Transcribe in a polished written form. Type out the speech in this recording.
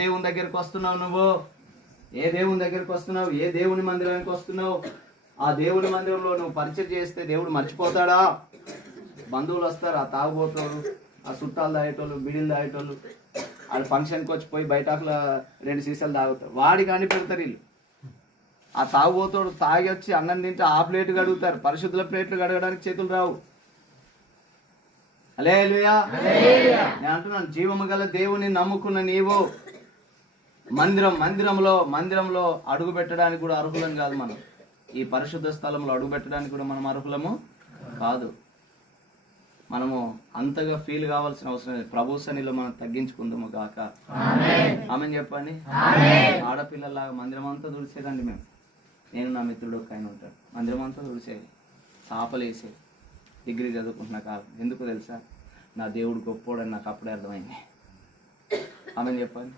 దేవుని దగ్గరికి వస్తున్నావు? నువ్వు ఏ దేవుని దగ్గరికి వస్తున్నావు? ఏ దేవుని మందిరానికి వస్తున్నావు? ఆ దేవుని మందిరంలో నువ్వు పరిచయం చేస్తే దేవుడు మర్చిపోతాడా? బంధువులు వస్తారు, ఆ తాగుబోతోళ్ళు, ఆ చుట్టాలు తాగేటోళ్ళు, బిడీలు తాగేటోళ్ళు, వాళ్ళు ఫంక్షన్కి వచ్చిపోయి బయటకుల 2 సీసాలు తాగుతారు, వాడికి అని పెడతారు వీళ్ళు. ఆ తాగుబోతోడు తాగి వచ్చి అన్నం తింటే ఆ ప్లేట్ కడుగుతారు, పరిశుద్ధుల ప్లేట్లు కడగడానికి చేతులు రావు. హల్లెలూయా. నేను అంటున్నాను, జీవము గల దేవుని నమ్ముకున్న నీవు మందిరంలో అడుగు పెట్టడానికి కూడా అర్హులం కాదు. మనం ఈ పరిశుద్ధ స్థలంలో అడుగు పెట్టడానికి కూడా మనం అర్హులము కాదు. మనము అంతగా ఫీల్ కావాల్సిన అవసరం లేదు. ప్రభు సన్నిధిలో మనం తగ్గించుకుందాము గాక. ఆమెన్ చెప్పండి. ఆడపిల్లలాగా మందిరం అంతా తుడిచేదండి మేము. నేను నా మిత్రుడు ఒక ఆయన ఉంటాడు, మందిరం అంతా తుడిచేది, చాపలేసేది. డిగ్రీ చదువుకుంటున్నా కాలం. ఎందుకు తెలుసా? నా దేవుడు గొప్పోడని నాకు అప్పుడే అర్థమైంది. ఆమెన్ చెప్పండి.